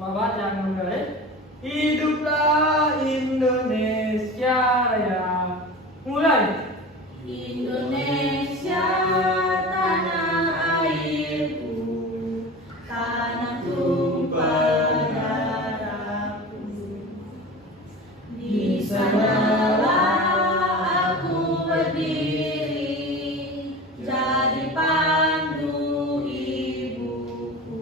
Bacaan mulai. Hiduplah Indonesia Raya. Mulai. Indonesia tanah airku, tanah tumpah darahku. Di sanalah aku berdiri, jadi pandu ibuku.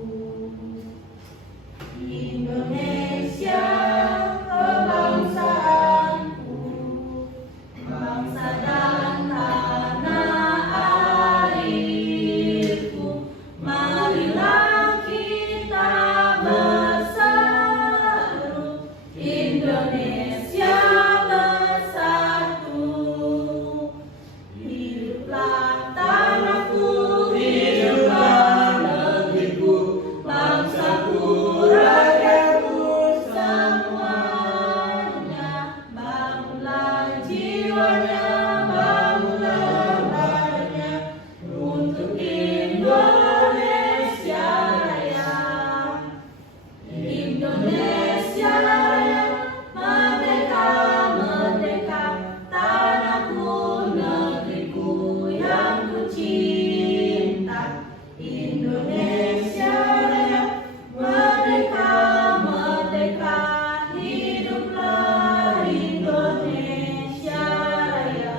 Indonesia kebangsaanku, bangsa dan tanah airku. Marilah kita bersatu, Indonesia bersatu. Hiduplah tanahku, hiduplah negeriku, bangsaku, rakyatku semuanya. Bangunlah jiwanya, bangun lembarnya untuk Indonesia Raya. Indonesia Raya, merdeka, merdeka, tanahku, negeriku yang ku cinta. Indonesia Raya, merdeka, merdeka, hiduplah Indonesia Raya.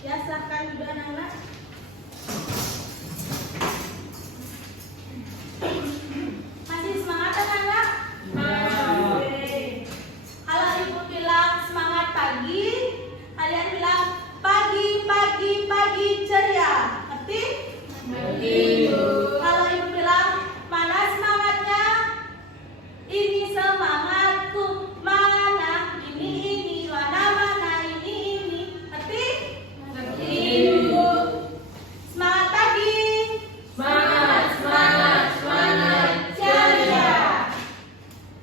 Ya, silahkan ibu anak-anak. Masih semangat anak-anak? Oke. Kalau ibu bilang semangat pagi, kalian bilang pagi, pagi, pagi ceria. Ngerti? Ngerti. Kalau ibu bilang mana semangatnya? Ini semangatku, mana ini, mana ini. Ngerti? Ngerti. Semangat pagi. Semangat, semangat, semangat ceria.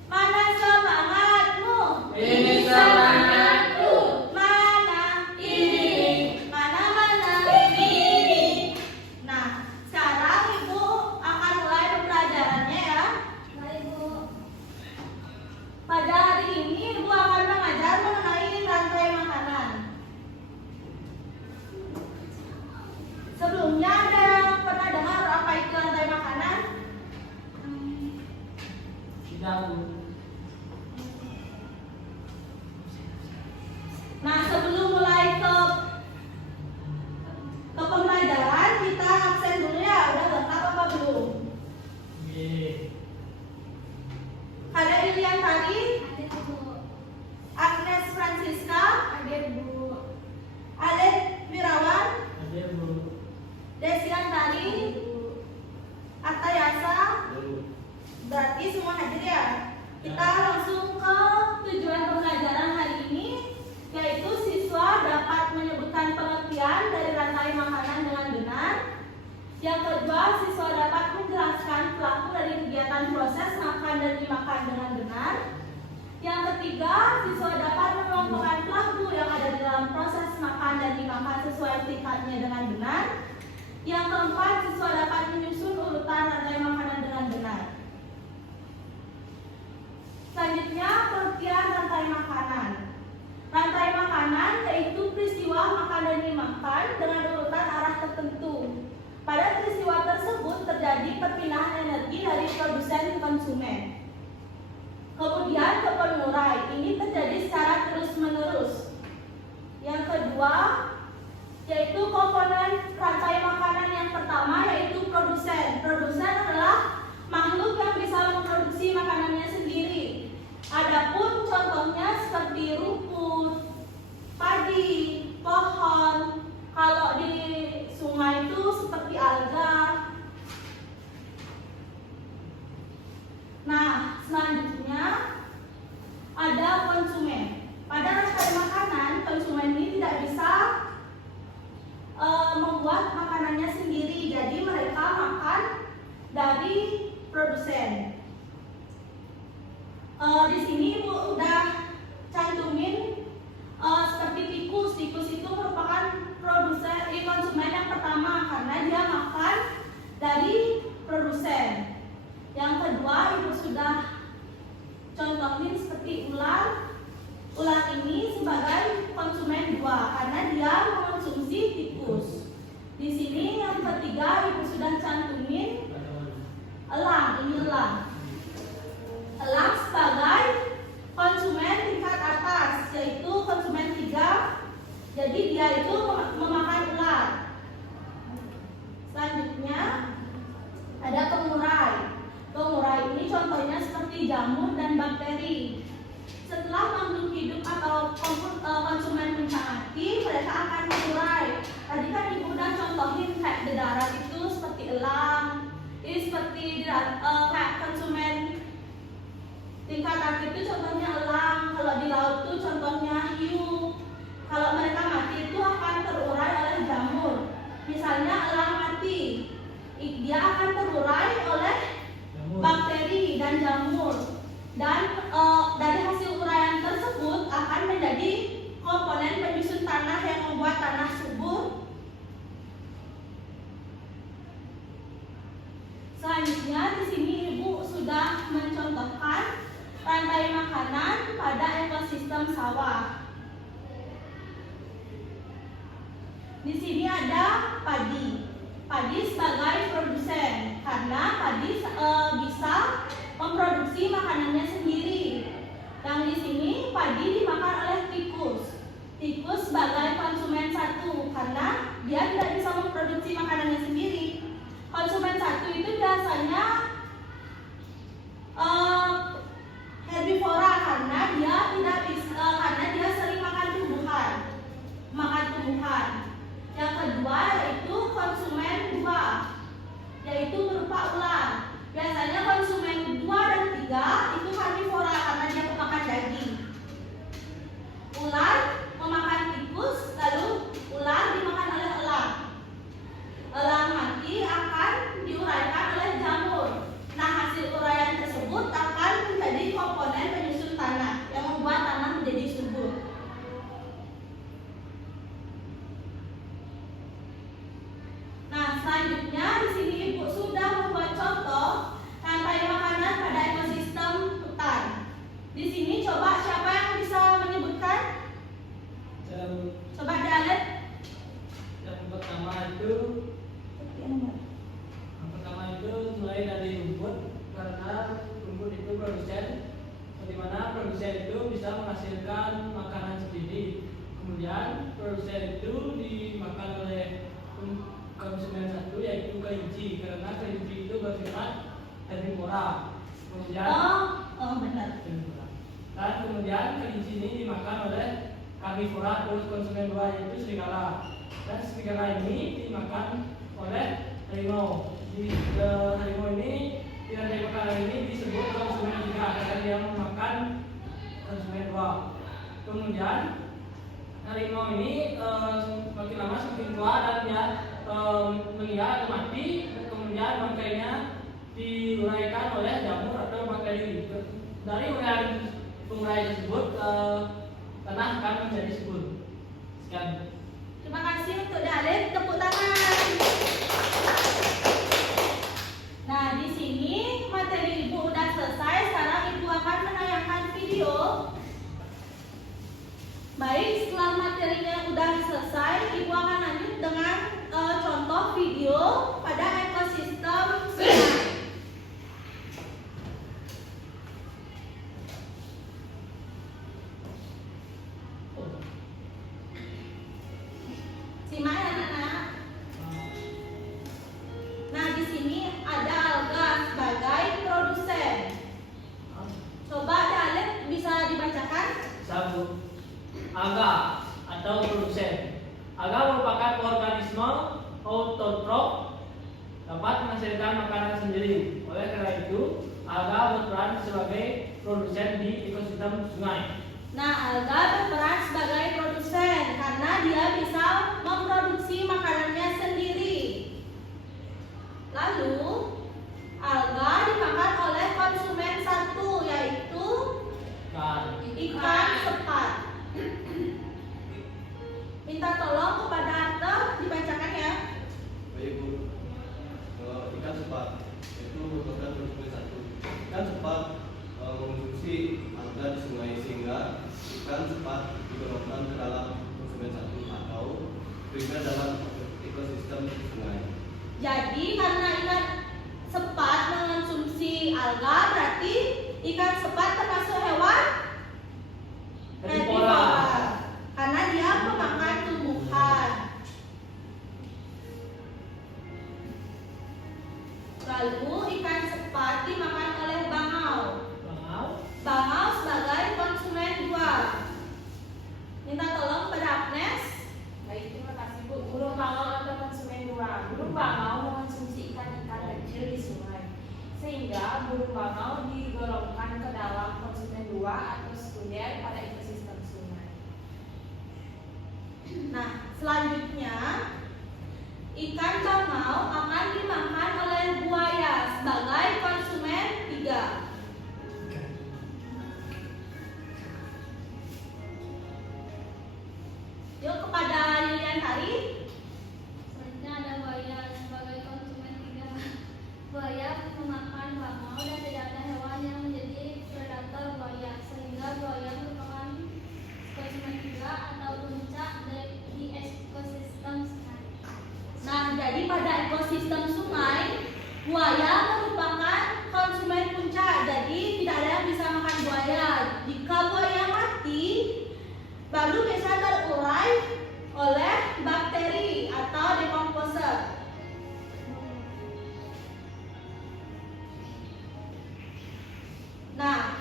Mana semangatmu? Ini semangatku. Mana ini? Mana ini? Nah, sekarang ibu akan mulai pembelajarannya ya. Mulai ibu. Pada hari ini ibu akan mengajar mengenai rantai makanan. Sebelumnya ada yang pernah dengar apa itu rantai makanan? Tidak. Nah, sebelum mulai ke pembelajaran, kita absen dulu ya. Udah lengkap apa belum? Oke. Ada Ilian Tari, Agnes Francisca, Aled Wirawan, Ada Bu. Desian Tari, Atta Yasa. Berarti semua hadir ya. Kita langsung ke tujuan pembelajaran hari ini, yaitu siswa dapat menyebutkan pengertian dari rantai makanan dengan benar. Yang kedua, siswa dapat menjelaskan pelaku dari kegiatan proses makan dan dimakan dengan benar. Yang ketiga, siswa dapat mengelompokkan pelaku yang ada di dalam proses makan dan dimakan sesuai tingkatnya dengan benar. Yang keempat, siswa dapat menyusun urutan rantai makanan dengan benar. Selanjutnya, pengertian rantai makanan. Rantai makanan yaitu peristiwa makan dan dimakan dengan urutan arah tertentu. Pada peristiwa tersebut terjadi perpindahan energi dari produsen ke konsumen, kemudian ke pengurai. Ini terjadi secara terus-menerus. Yang kedua, yaitu komponen rantai makanan yang pertama yaitu produsen. Produsen adalah makhluk yang bisa memproduksi makanannya sendiri. Adapun contohnya seperti rumput, padi, pohon. Kalau di sungai itu seperti alga. Nah, selanjutnya ada konsumen. Pada rantai makanan, konsumen ini tidak bisa membuat makanannya sendiri. Jadi mereka makan dari produsen. Di sini Ibu udah cantumin seperti tikus di Jadi dia itu memakan ular. Selanjutnya ada pengurai. Pengurai ini contohnya seperti jamur dan bakteri. Setelah makhluk hidup atau konsumen mencari, mereka akan mengurai. Tadi kan ibu udah contohin kayak di darat itu seperti elang. Ini seperti kayak konsumen tingkat akhir itu contohnya elang. Kalau di laut itu contohnya hiu. Kalau mereka mati itu akan terurai oleh jamur. Misalnya elang mati, dia akan terurai oleh bakteri dan jamur. Dan dari hasil uraian tersebut akan menjadi komponen penyusun tanah yang membuat tanah subur. Selanjutnya di sini ibu sudah mencontohkan rantai makanan pada ekosistem sawah. Di sini ada padi. Padi sebagai produsen karena padi bisa memproduksi makanannya sendiri. Yang di sini padi dimakan oleh tikus. Tikus sebagai konsumen satu karena dia tidak bisa memproduksi makanannya sendiri. Konsumen satu itu biasanya herbivora karena dia tidak bisa karena dia sering makan tumbuhan. Yang kedua yaitu konsumen dua, yaitu berupa ular. Biasanya konsumen 2 dan 3 itu karnivora karena dia memakan daging. Ular memakan tikus, lalu ular dimakan oleh elang. Elang mati akan diuraikan oleh jamur. Nah, hasil uraian tersebut akan menjadi komponen penyusun tanah yang membuat tanah menjadi subur. Nah, selanjutnya di sini ibu sudah membuat contoh rantai makanan pada ekosistem hutan. Di sini coba siapa yang bisa menyebutkan? Coba dialet. Yang pertama itu mulai dari rumput, karena rumput itu produsen, bagaimana produsen itu bisa menghasilkan makanan sendiri. Kemudian produsen itu dimakan oleh konsumen satu, yaitu kelinci, karena kelinci itu bersifat herbivora. Kemudian benar. Dan kemudian kelinci ini dimakan oleh karnivora, terus konsumen dua yaitu serigala. Dan serigala ini dimakan oleh harimau. Di harimau ini, di rantai makanan ini disebut konsumen 3 karena dia memakan konsumen 2. Kemudian harimau ini semakin lama semakin tua dan dia meninggal atau mati. Kemudian bangkainya diuraikan oleh jamur atau bakteri. Dari uraian tersebut tanah akan menjadi subur. Sekian. Terima kasih untuk Dalil, tepuk tangan. Nah, di sini materi ibu udah selesai. Sekarang ibu akan menayangkan video. Baik, setelah materinya udah selesai, ibu akan lanjut dengan contoh video pada ekosistem sungai. Simak ya anak-anak. Nah, di sini ada alga sebagai produsen. Coba Dalil bisa dibacakan? Sabu. Alga atau produsen. Alga merupakan organisme autotrof, dapat menghasilkan makanan sendiri. Oleh karena itu, alga berperan sebagai produsen di ekosistem sungai. Nah, alga berperan sebagai produsen karena dia bisa memproduksi makanannya sendiri. Lalu, alga dimakan oleh konsumen satu, yaitu ikan sepat. Minta tolong kepada Arta dibacakan ya. Baik Bu, ikan sepat itu merupakan konsumen satu. Ikan sepat mengonsumsi alga di sungai sehingga ikan sepat digolongkan ke dalam konsumen satu atau berada dalam ekosistem sungai. Jadi karena ikan sepat mengonsumsi alga, berarti ikan sepat termasuk hewan herbivora karena dia memakan tumbuhan 3, burung bangau digolongkan ke dalam konsumen 2 atau sekunder pada ekosistem sungai. Nah, selanjutnya ikan bangau akan dimakan oleh buaya sebagai konsumen 3. Yuk kepada Lilian Tari. Selanjutnya ada buaya sebagai konsumen 3. Buaya memakan bangau dan tidak ada hewan yang menjadi predator buaya, sehingga buaya merupakan konsumen 3 atau puncak di ekosistem sungai. Nah, jadi pada ekosistem sungai, buaya merupakan konsumen puncak. Jadi tidak ada yang bisa makan buaya. Jika buaya mati, baru bisa terurai oleh bakteri atau decomposer. Nah,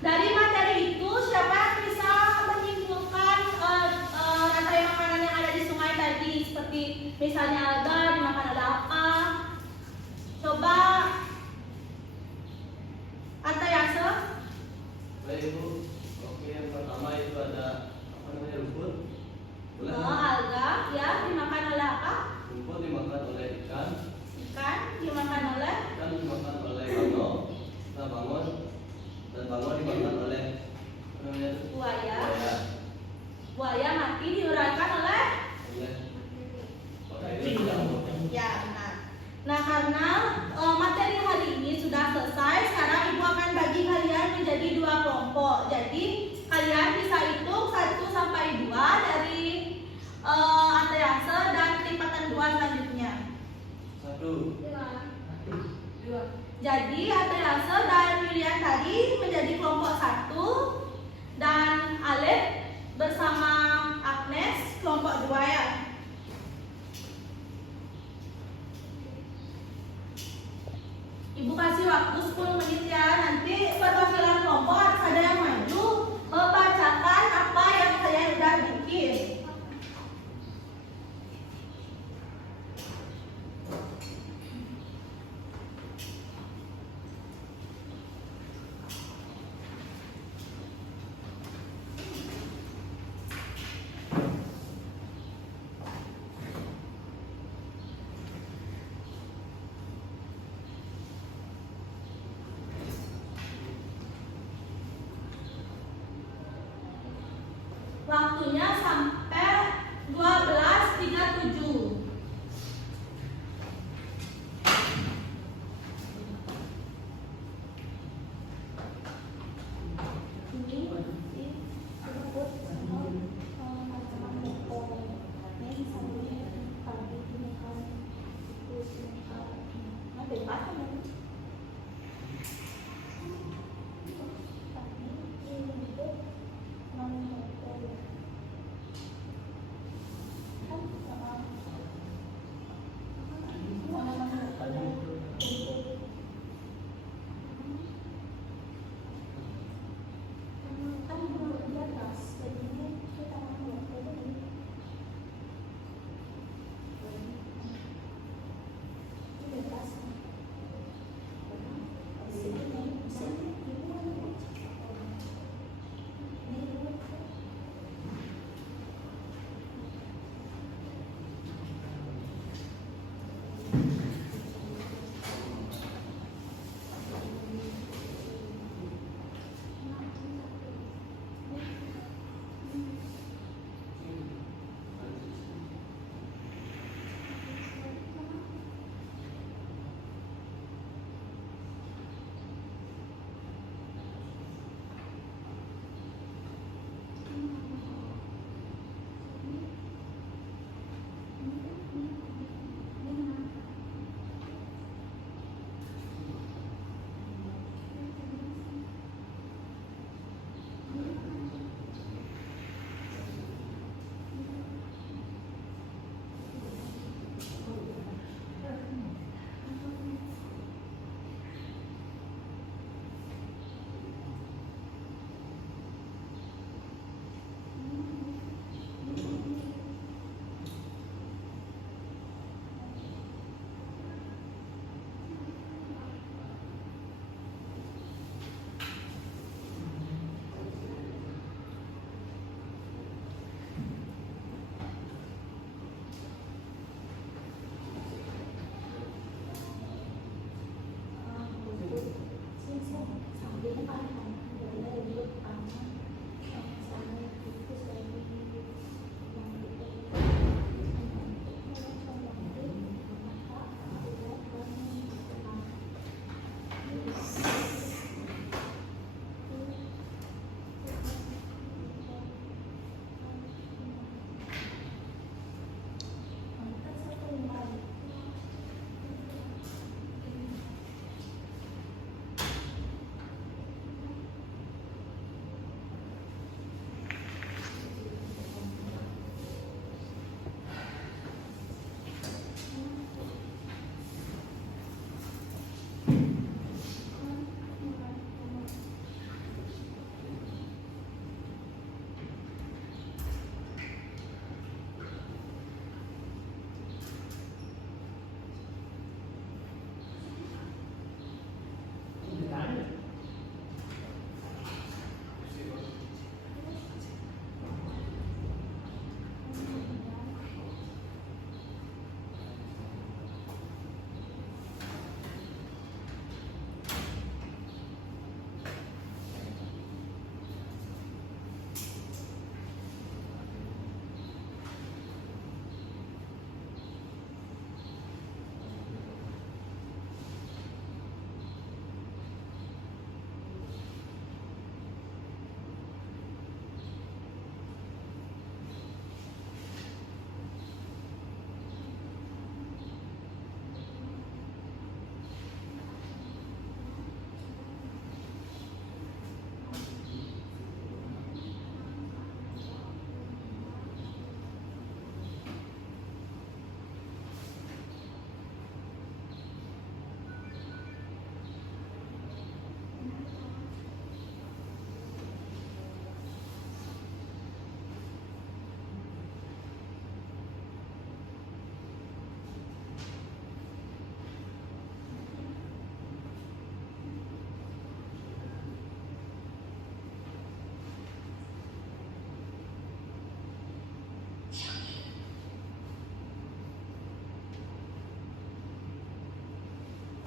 dari materi itu siapa yang bisa menyimpulkan rantai makanan yang ada di sungai tadi, seperti misalnya alga dimakan oleh apa? Coba Antayasa. Baik Bu, oke yang pertama itu ada apa namanya rumput. Boleh? Alga ya dimakan oleh apa? Rumput dimakan oleh ikan. Ikan dimakan oleh Ikan dimakan oleh bangau. Nah bangun dan bangau dimakan oleh apa namanya itu? buaya. Buaya. Buaya mati diuraikan oleh Oleh Bakteri bakteri. yang ya benar. Nah, karena materi hari ini sudah selesai, sekarang Ibu akan bagi kalian menjadi 2 kelompok. Jadi kalian bisa hitung 1 sampai 2 dari Antayasa dan lipatan 2 selanjutnya. 1. 2. Jadi Antayasa dan Yulian tadi menjadi kelompok 1 dan Alif bersama Agnes kelompok 2 ya. Ibu kasih waktu 10 menit ya. Nanti perwakilan kelompok harus ada yang maju membacakan apa yang kalian udah bikin.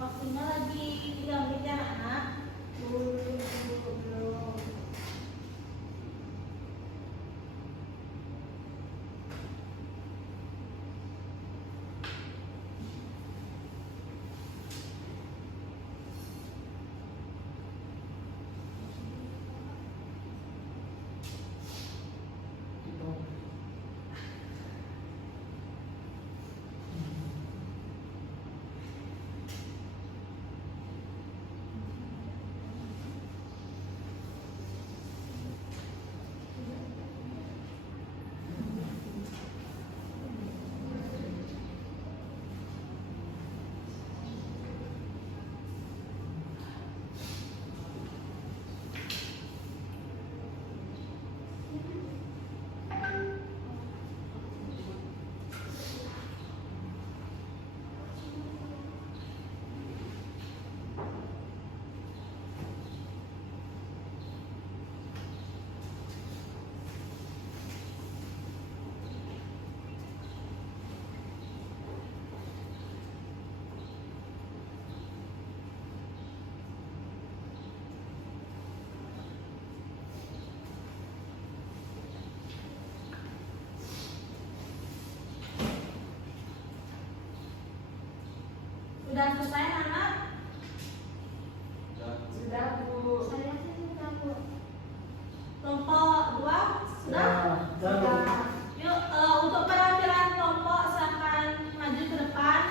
Waktunya lagi 3 menit ya anak-anak. Belum. Sudah selesai anak? Sudah Bu. Saya sih sudah Bu. Kelompok 2 sudah? Sudah. Yuk, untuk perwakilan kelompok silakan maju ke depan.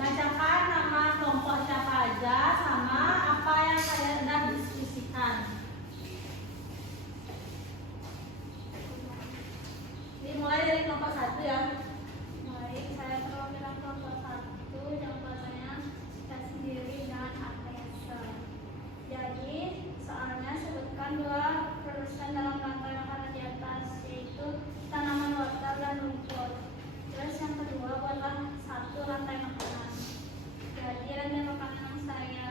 Bacakan nama kelompok siapa aja sama apa yang kalian sudah diskusikan. Dimulai dari kelompok 1 ya. Baik, saya perwakilan kelompok 1 yang bahasanya kita sendiri dan ATS. Jadi, soalnya sebutkan 2 produsen dalam rantai makanan di atas, yaitu tanaman wortel dan rumput. Terus yang kedua adalah 1 rantai makanan. Jadi rantai makanan yang saya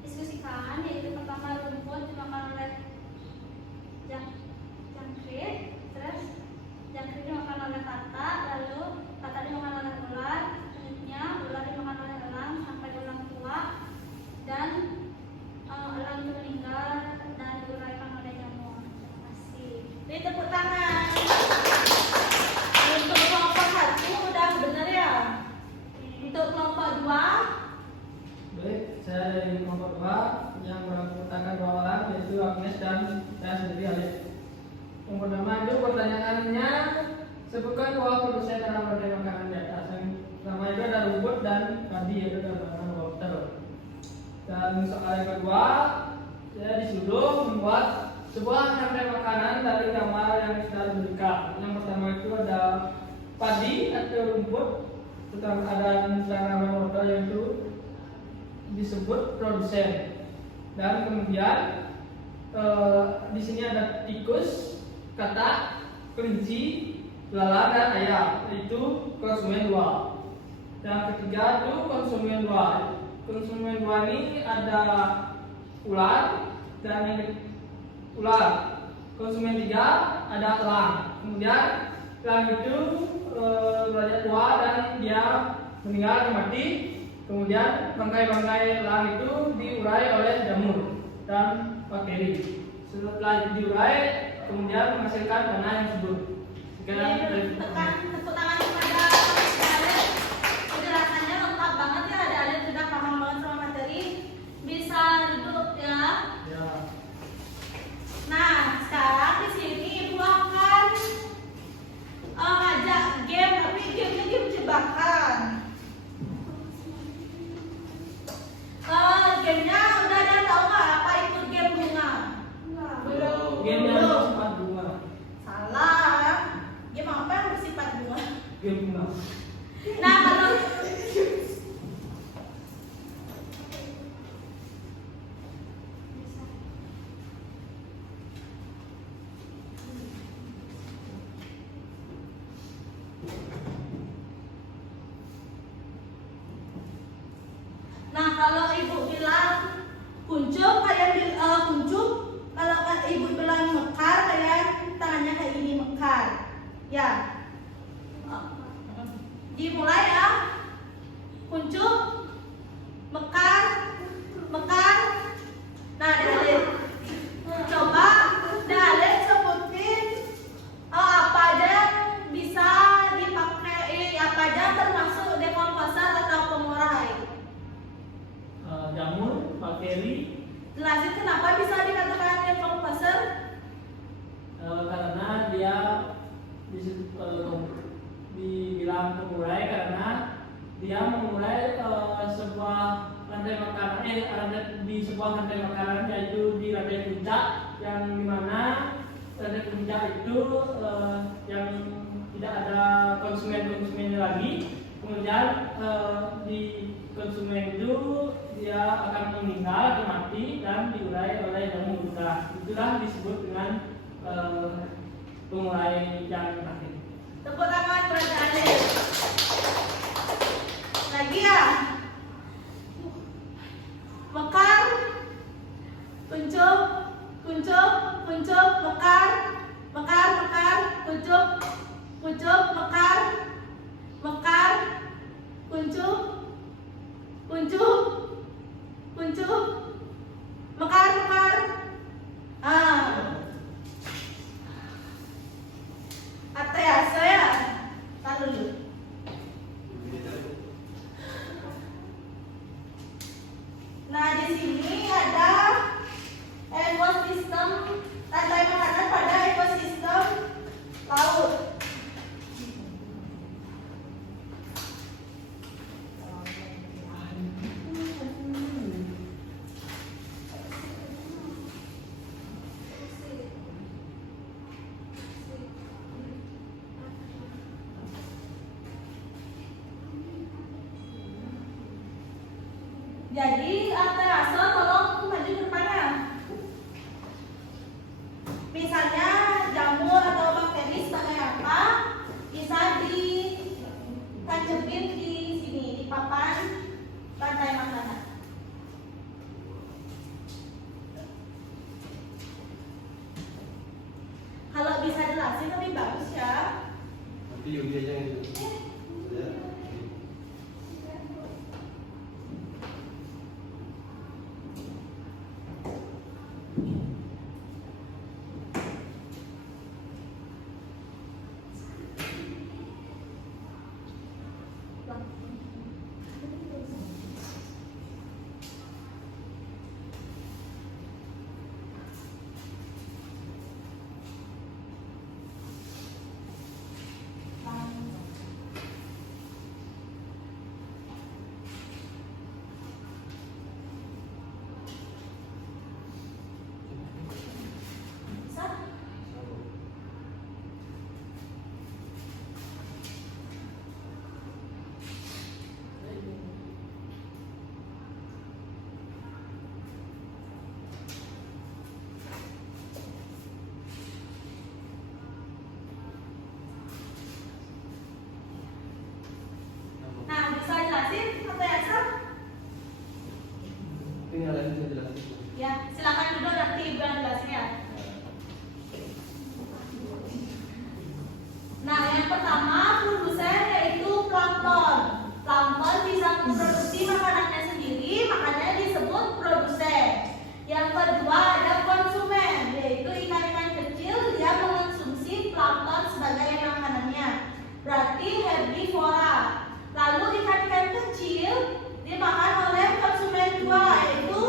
diskusikan yaitu pertama rumput dimakan oleh jangkrik, terus jangkrik dimakan oleh tata, lalu tata dimakan oleh ular, selanjutnya ular dimakan oleh elang sampai elang tua, dan elang itu meninggal dan diuraikan oleh jamur. Terima kasih. Beri tepuk tangan. Untuk kelompok 1 udah benar ya. Untuk kelompok 2 Baik, saya dari kelompok 2 yang beranggotakan 2 orang yaitu Agnes dan saya sendiri Alif. Yang pertama itu pertanyaannya sebutkan 2 produsen dalam rantai makanan di atas. Yang pertama itu ada rumput dan padi yaitu tanaman wortel. Dan soal yang kedua saya disuruh membuat sebuah rantai makanan dari gambar yang sudah diberikan. Yang pertama itu ada padi atau rumput, tentang ada tanaman wortel yaitu disebut produsen, dan kemudian di sini ada tikus, katak, kelinci, lalat dan ayam, yaitu konsumen 2. Yang ketiga itu konsumen 2. Konsumen 2 ini ada ular dan ular. Konsumen 3 ada elang. Kemudian elang itu belajar tua dan dia meninggal atau mati. Kemudian bangkai-bangkai elang itu diurai oleh jamur dan bakteri. Setelah diurai, kemudian menghasilkan warna yang subur. Sekian dari tepuk tangan kepada kalian. Penjelasannya lengkap banget ya. Ada sudah paham banget sama materi. Bisa duduk ya. ya. Nah, sekarang di sini Ibu akan ngajak game, tapi gamenya game jebakan. Gamenya udah ada tahu nggak apa itu game bunga? Belum. Game yang bersifat bunga. Salah. Game apa yang bersifat bunga? Game bunga. Nah, kalau Ibu bilang kuncup, kalian kuncup. Kalau Ibu bilang mekar, kalian tangannya kayak gini, mekar. Ya. Dimulai ya. dibilang pemulai karena dia memulai sebuah rantai makanan di sebuah rantai makanan, yaitu di rantai puncak, yang dimana rantai puncak itu yang tidak ada konsumennya lagi. Kemudian di konsumen itu dia akan meninggal atau mati dan diurai oleh jamu ultra. Itulah disebut dengan pemulai yang terakhir. Tepuk tangan buat Alex. Lagi ya. Mekar, kuncup, kuncup, kuncup, mekar, mekar, mekar, kuncup, kuncup, mekar, mekar, kuncup, kuncup, kuncup, mekar, mekar. Atau ya saya taruh dulu. Nah, di sini ada ekosistem rantai makanan pada ekosistem laut. Jadi Arteaso tolong maju ke depannya. Misalnya jamur atau bakteri sebagai apa bisa ditancepin di sini di papan rantai makanan. Kalau bisa jelasin lebih bagus ya. Nanti Yogi aja yang itu. Ya. Nah, bisa jelasin Arteaso? Ini yang lain bisa jelasin. Ya, silakan duduk nanti Ibu yang jelasin ya. Nah, yang pertama produsen yaitu plankton. Plankton bisa memproduksi makanannya sendiri, makanya disebut produsen. Yang kedua ada konsumen, yaitu ikan-ikan kecil, dia mengonsumsi plankton sebagai makanannya. Berarti herbivora. Lalu ikan-ikan kecil dimakan oleh konsumen dua, yaitu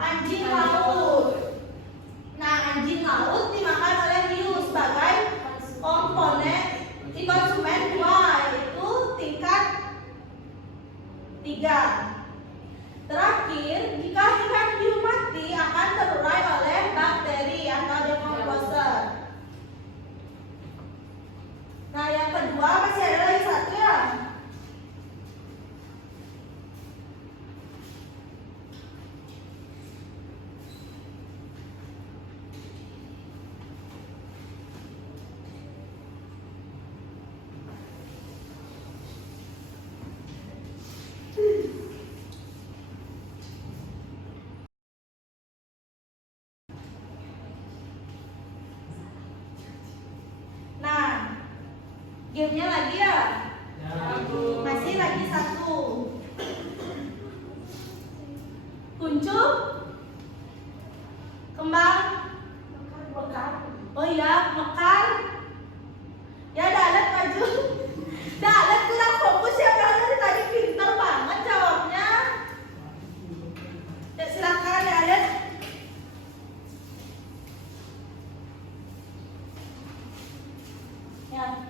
anjing laut. Nah, anjing laut dimakan oleh hiu sebagai komponen di konsumen dua, yaitu tingkat 3. Terakhir, jika ikan hiu mati akan terurai oleh bakteri atau decomposer. Nah, yang kedua masih ada lagi satu ya. Nah, gamenya lagi ya? Masih lagi satu. Kuncup, kembang, mekar. Oh iya, mekar. Ya, Dalet maju. Dalet kurang fokus ya, karena tadi pintar banget jawabnya. Ya, silakan Dalet. Ya.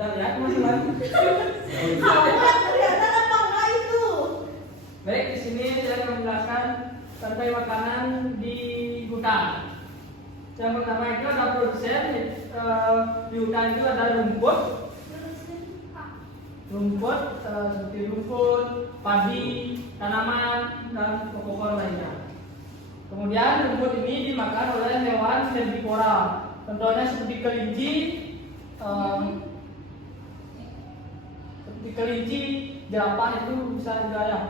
Kita lihat teman-teman. Kawan kelihatan apa enggak itu? Baik, di sini saya akan menjelaskan rantai makanan di hutan. Yang pertama itu ada produsen. Di hutan itu ada rumput, seperti rumput, padi, tanaman, dan pokok-pokok lainnya. Kemudian rumput ini dimakan oleh hewan herbivora. Contohnya seperti kelinci, jerapah itu bisa juga ya.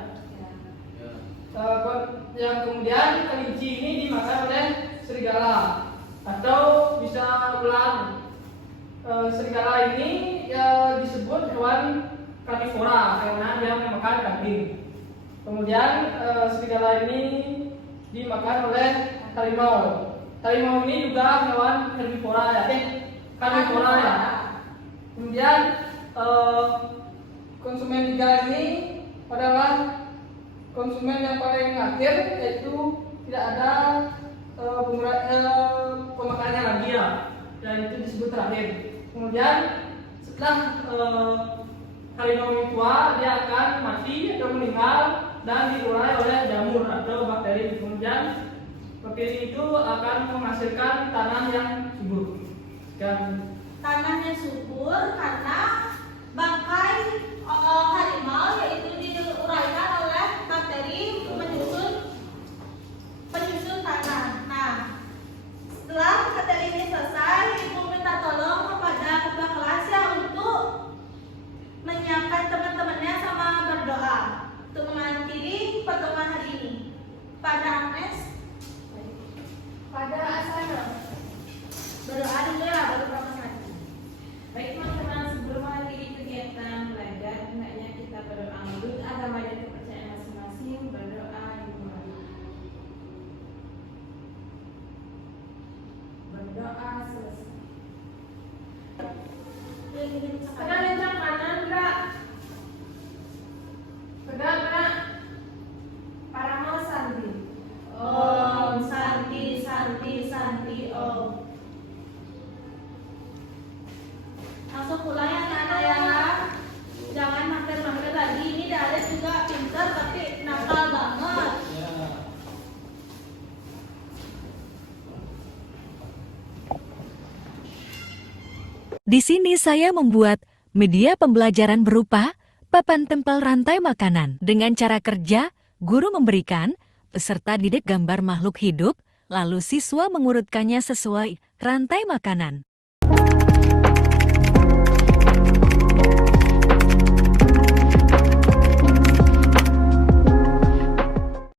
Yang kemudian kelinci ini dimakan oleh serigala atau bisa ular. Serigala ini disebut hewan karnivora, hewan yang memakan daging. Kemudian serigala ini dimakan oleh harimau. Harimau ini juga hewan herbivora ya, karnivora ya. Kemudian konsumen 3 ini adalah konsumen yang paling akhir, yaitu tidak ada pemakannya lagi ya, dan itu disebut terakhir. Kemudian setelah harimau ini tua, dia akan mati atau meninggal dan diurai oleh jamur atau bakteri. Kemudian bakteri itu akan menghasilkan tanah yang subur. Sekian. Tanahnya subur karena bangkai harimau yaitu diuraikan oleh bakteri penyusun tanah. Nah, setelah bakteri ini selesai, ibu minta tolong kepada ketua kelas ya untuk menyiapkan teman-temannya sama berdoa untuk mengakhiri pertemuan hari ini. Pada Agnes, Pada Asana. berdoa dulu ya, baru berapa lagi. Baik teman-teman, sebelum mengakhiri kegiatan belajar, hendaknya kita berdoa menurut agama dan kepercayaan masing-masing. Berdoa dimulai. Berdoa selesai. Pegang lencang kanan, gerak. Pegang, gerak. Paramo Santi. Om Santi Santi Santi Om. Langsung pulang ya anak-anak ya. Jangan makan-makan lagi. Ini Dales juga pintar tapi nakal banget. Di sini saya membuat media pembelajaran berupa papan tempel rantai makanan. Dengan cara kerja, guru memberikan, peserta didik gambar makhluk hidup, lalu siswa mengurutkannya sesuai rantai makanan.